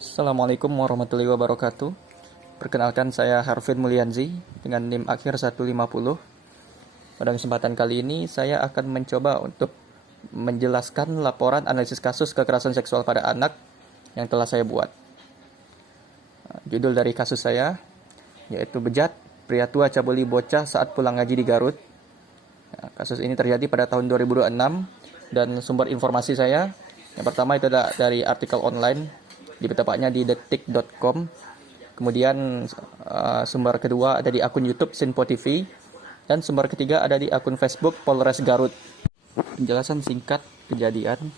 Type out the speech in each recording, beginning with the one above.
Assalamualaikum warahmatullahi wabarakatuh. Perkenalkan, saya Harvin Mulyanzi dengan NIM akhir 150. Pada kesempatan kali ini saya akan mencoba untuk menjelaskan laporan analisis kasus kekerasan seksual pada anak yang telah saya buat. Judul dari kasus saya yaitu Bejat, pria tua cabuli bocah saat pulang ngaji di Garut. Kasus ini terjadi pada tahun 2006 dan sumber informasi saya yang pertama itu dari artikel online, tepatnya di detik.com. Kemudian sumber kedua ada di akun YouTube Sinpo TV, dan sumber ketiga ada di akun Facebook Polres Garut. Penjelasan singkat kejadian.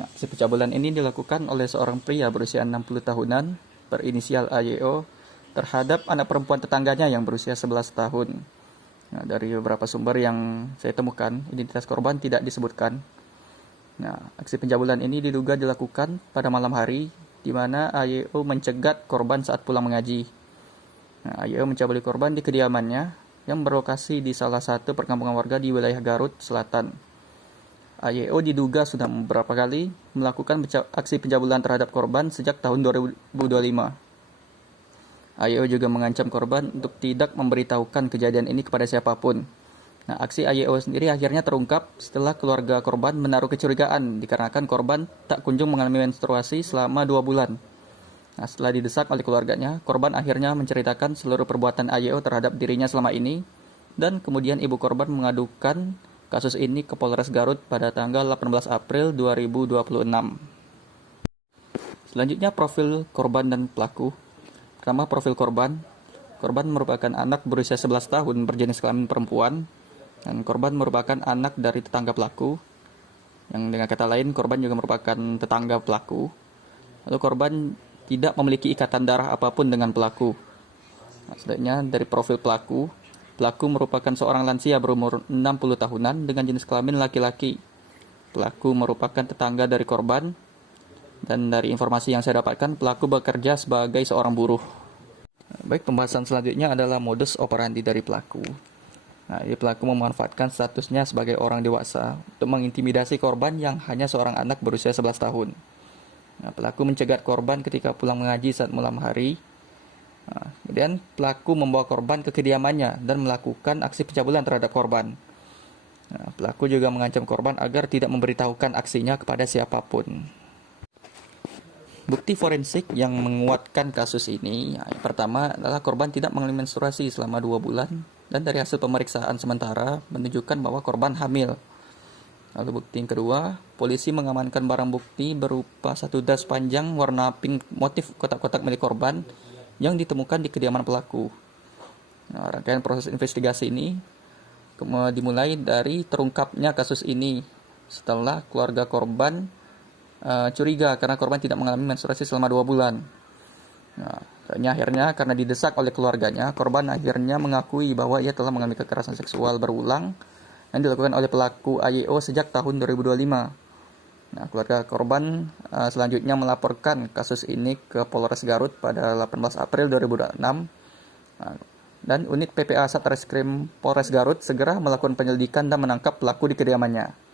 Aksi pencabulan ini dilakukan oleh seorang pria berusia 60 tahunan berinisial AYO terhadap anak perempuan tetangganya yang berusia 11 tahun. Dari beberapa sumber yang saya temukan, identitas korban tidak disebutkan. Aksi pencabulan ini diduga dilakukan pada malam hari, di mana AYO mencegat korban saat pulang mengaji. AYO mencabuli korban di kediamannya yang berlokasi di salah satu perkampungan warga di wilayah Garut Selatan. AYO diduga sudah beberapa kali melakukan aksi pencabulan terhadap korban sejak tahun 2025. AYO juga mengancam korban untuk tidak memberitahukan kejadian ini kepada siapapun. Aksi AYO sendiri akhirnya terungkap setelah keluarga korban menaruh kecurigaan dikarenakan korban tak kunjung mengalami menstruasi selama 2 bulan. Setelah didesak oleh keluarganya, korban akhirnya menceritakan seluruh perbuatan AYO terhadap dirinya selama ini, dan kemudian ibu korban mengadukan kasus ini ke Polres Garut pada tanggal 18 April 2026. Selanjutnya, profil korban dan pelaku. Pertama, profil korban. Korban merupakan anak berusia 11 tahun berjenis kelamin perempuan, dan korban merupakan anak dari tetangga pelaku. Yang dengan kata lain, korban juga merupakan tetangga pelaku. Lalu korban tidak memiliki ikatan darah apapun dengan pelaku. Selanjutnya dari profil pelaku. Pelaku merupakan seorang lansia berumur 60 tahunan dengan jenis kelamin laki-laki. Pelaku merupakan tetangga dari korban. Dan dari informasi yang saya dapatkan, pelaku bekerja sebagai seorang buruh. Baik, pembahasan selanjutnya adalah modus operandi dari pelaku. Pelaku memanfaatkan statusnya sebagai orang dewasa untuk mengintimidasi korban yang hanya seorang anak berusia 11 tahun. Pelaku mencegat korban ketika pulang mengaji saat malam hari. Kemudian pelaku membawa korban ke kediamannya dan melakukan aksi pencabulan terhadap korban. Pelaku juga mengancam korban agar tidak memberitahukan aksinya kepada siapapun. Bukti forensik yang menguatkan kasus ini, yang pertama adalah korban tidak mengalami menstruasi selama 2 bulan, dan dari hasil pemeriksaan sementara menunjukkan bahwa korban hamil. Lalu bukti yang kedua, polisi mengamankan barang bukti berupa satu das panjang warna pink motif kotak-kotak milik korban yang ditemukan di kediaman pelaku. Rangkaian proses investigasi ini dimulai dari terungkapnya kasus ini setelah keluarga korban curiga karena korban tidak mengalami menstruasi selama 2 bulan. Akhirnya karena didesak oleh keluarganya, korban akhirnya mengakui bahwa ia telah mengalami kekerasan seksual berulang yang dilakukan oleh pelaku AYO sejak tahun 2025. Keluarga korban selanjutnya melaporkan kasus ini ke Polres Garut pada 18 April 2026. Dan unit PPA Satreskrim Polres Garut segera melakukan penyelidikan dan menangkap pelaku di kediamannya.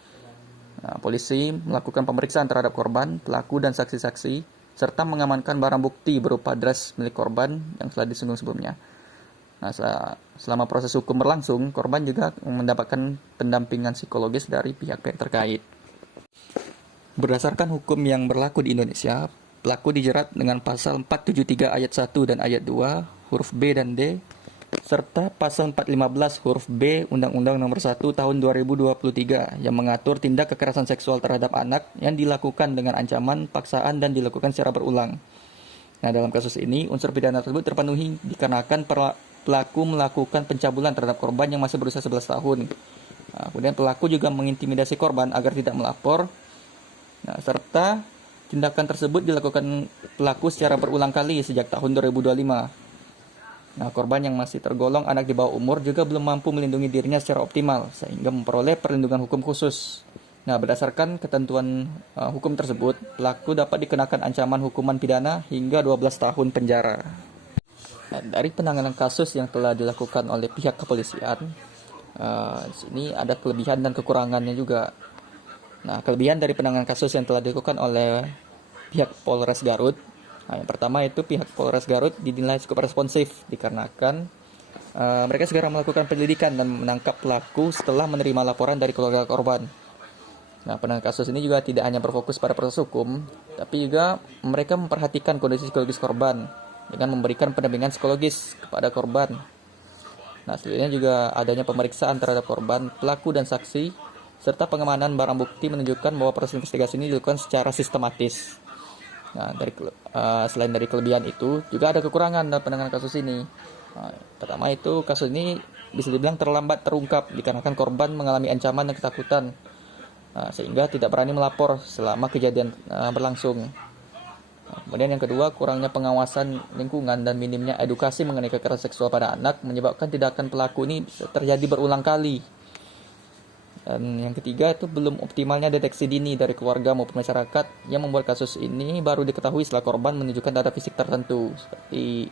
Polisi melakukan pemeriksaan terhadap korban, pelaku, dan saksi-saksi, serta mengamankan barang bukti berupa dress milik korban yang telah disinggung sebelumnya. Selama proses hukum berlangsung, korban juga mendapatkan pendampingan psikologis dari pihak-pihak terkait. Berdasarkan hukum yang berlaku di Indonesia, pelaku dijerat dengan pasal 473 ayat 1 dan ayat 2, huruf B dan D, serta pasal 415 huruf B Undang-Undang Nomor 1 Tahun 2023 yang mengatur tindak kekerasan seksual terhadap anak yang dilakukan dengan ancaman, paksaan, dan dilakukan secara berulang. Dalam kasus ini, unsur pidana tersebut terpenuhi dikarenakan pelaku melakukan pencabulan terhadap korban yang masih berusia 11 tahun. Kemudian pelaku juga mengintimidasi korban agar tidak melapor. Serta tindakan tersebut dilakukan pelaku secara berulang kali sejak tahun 2025. Korban yang masih tergolong anak di bawah umur juga belum mampu melindungi dirinya secara optimal sehingga memperoleh perlindungan hukum khusus. Berdasarkan ketentuan hukum tersebut, pelaku dapat dikenakan ancaman hukuman pidana hingga 12 tahun penjara. Dari penanganan kasus yang telah dilakukan oleh pihak kepolisian, di sini ada kelebihan dan kekurangannya juga. Kelebihan dari penanganan kasus yang telah dilakukan oleh pihak Polres Garut, Nah, yang pertama itu pihak Polres Garut dinilai cukup responsif dikarenakan mereka segera melakukan penyelidikan dan menangkap pelaku setelah menerima laporan dari keluarga korban. Nah, penanganan kasus ini juga tidak hanya berfokus pada proses hukum, tapi juga mereka memperhatikan kondisi psikologis korban dengan memberikan pendampingan psikologis kepada korban. Nah, selanjutnya juga adanya pemeriksaan terhadap korban, pelaku dan saksi, serta pengamanan barang bukti menunjukkan bahwa proses investigasi ini dilakukan secara sistematis. Nah, selain dari kelebihan itu, juga ada kekurangan dalam penanganan kasus ini. Nah, pertama itu, kasus ini bisa dibilang terlambat terungkap dikarenakan korban mengalami ancaman dan ketakutan, sehingga tidak berani melapor selama kejadian berlangsung. Kemudian yang kedua, kurangnya pengawasan lingkungan dan minimnya edukasi mengenai kekerasan seksual pada anak menyebabkan tindakan pelaku ini terjadi berulang kali. Dan yang ketiga itu belum optimalnya deteksi dini dari keluarga maupun masyarakat yang membuat kasus ini baru diketahui setelah korban menunjukkan tanda fisik tertentu seperti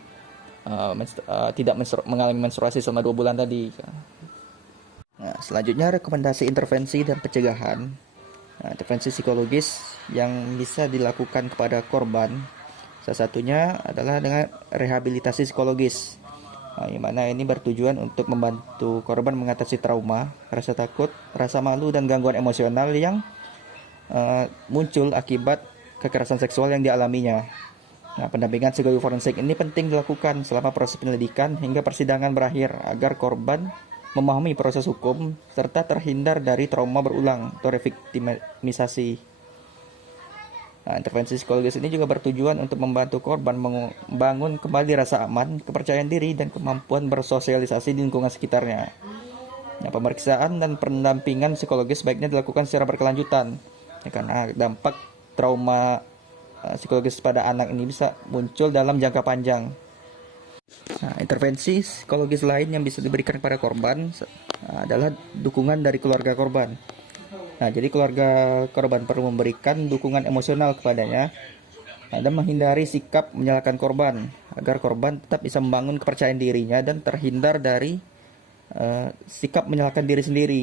tidak mengalami menstruasi selama 2 bulan tadi. Nah, selanjutnya rekomendasi intervensi dan pencegahan. Nah, intervensi psikologis yang bisa dilakukan kepada korban, salah satunya adalah dengan rehabilitasi psikologis. Nah, yang mana ini bertujuan untuk membantu korban mengatasi trauma, rasa takut, rasa malu, dan gangguan emosional yang muncul akibat kekerasan seksual yang dialaminya. Nah, pendampingan psikologi forensik ini penting dilakukan selama proses penyelidikan hingga persidangan berakhir agar korban memahami proses hukum serta terhindar dari trauma berulang atau reviktimisasi. Nah, intervensi psikologis ini juga bertujuan untuk membantu korban membangun kembali rasa aman, kepercayaan diri, dan kemampuan bersosialisasi di lingkungan sekitarnya. Nah, pemeriksaan dan pendampingan psikologis sebaiknya dilakukan secara berkelanjutan, karena dampak trauma psikologis pada anak ini bisa muncul dalam jangka panjang. Nah, intervensi psikologis lain yang bisa diberikan kepada korban adalah dukungan dari keluarga korban. Nah, jadi keluarga korban perlu memberikan dukungan emosional kepadanya dan menghindari sikap menyalahkan korban agar korban tetap bisa membangun kepercayaan dirinya dan terhindar dari sikap menyalahkan diri sendiri.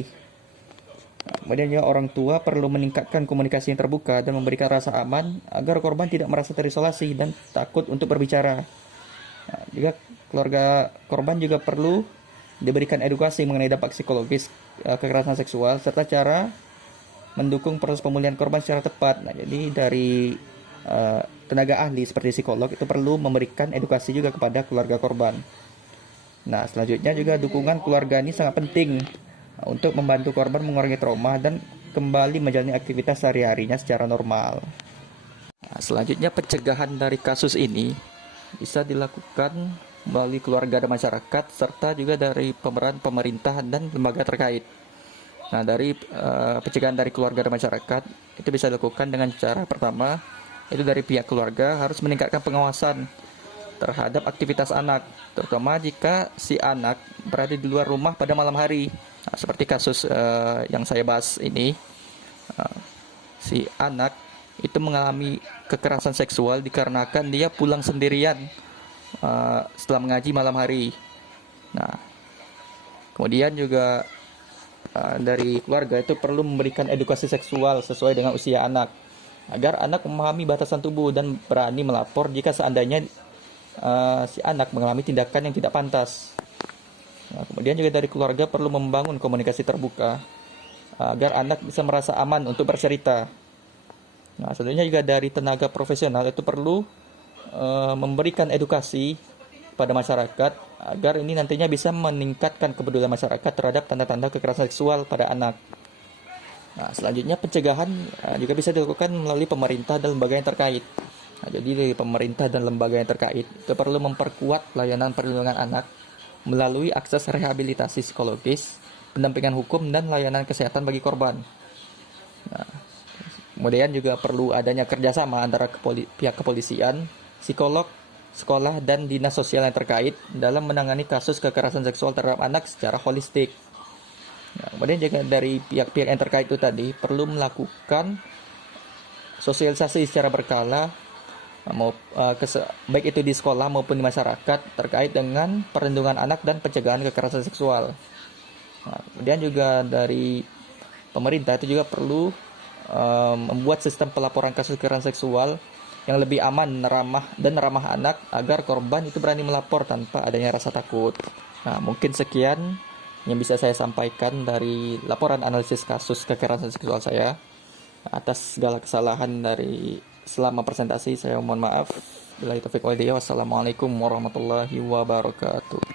Nah, kemudian juga orang tua perlu meningkatkan komunikasi yang terbuka dan memberikan rasa aman agar korban tidak merasa terisolasi dan takut untuk berbicara. Nah, juga keluarga korban juga perlu diberikan edukasi mengenai dampak psikologis kekerasan seksual serta cara mendukung proses pemulihan korban secara tepat. Nah, jadi dari tenaga ahli seperti psikolog itu perlu memberikan edukasi juga kepada keluarga korban. Nah, selanjutnya juga dukungan keluarga ini sangat penting untuk membantu korban mengurangi trauma dan kembali menjalani aktivitas sehari-harinya secara normal. Nah, selanjutnya pencegahan dari kasus ini bisa dilakukan melalui keluarga dan masyarakat serta juga dari pemeran pemerintah dan lembaga terkait. Nah, dari pencegahan dari keluarga dan masyarakat itu bisa dilakukan dengan cara pertama itu dari pihak keluarga harus meningkatkan pengawasan terhadap aktivitas anak, terutama jika si anak berada di luar rumah pada malam hari. Nah, seperti kasus yang saya bahas ini, si anak itu mengalami kekerasan seksual dikarenakan dia pulang sendirian setelah mengaji malam hari. Nah, kemudian juga dari keluarga itu perlu memberikan edukasi seksual sesuai dengan usia anak agar anak memahami batasan tubuh dan berani melapor jika seandainya si anak mengalami tindakan yang tidak pantas. Nah, kemudian juga dari keluarga perlu membangun komunikasi terbuka agar anak bisa merasa aman untuk bercerita. Nah, selanjutnya juga dari tenaga profesional itu perlu memberikan edukasi pada masyarakat agar ini nantinya bisa meningkatkan kepedulian masyarakat terhadap tanda-tanda kekerasan seksual pada anak. Nah, selanjutnya pencegahan juga bisa dilakukan melalui pemerintah dan lembaga yang terkait. Nah, jadi dari pemerintah dan lembaga yang terkait itu perlu memperkuat layanan perlindungan anak melalui akses rehabilitasi psikologis, pendampingan hukum, dan layanan kesehatan bagi korban. Nah, kemudian juga perlu adanya kerjasama antara pihak kepolisian, psikolog, sekolah, dan dinas sosial yang terkait dalam menangani kasus kekerasan seksual terhadap anak secara holistik. Nah, kemudian juga dari pihak-pihak yang terkait itu tadi perlu melakukan sosialisasi secara berkala, baik itu di sekolah maupun di masyarakat terkait dengan perlindungan anak dan pencegahan kekerasan seksual. Nah, kemudian juga dari pemerintah itu juga perlu membuat sistem pelaporan kasus kekerasan seksual yang lebih aman, ramah anak agar korban itu berani melapor tanpa adanya rasa takut. Nah, mungkin sekian yang bisa saya sampaikan dari laporan analisis kasus kekerasan seksual saya. Atas segala kesalahan dari selama presentasi saya mohon maaf. Wassalamualaikum warahmatullahi wabarakatuh.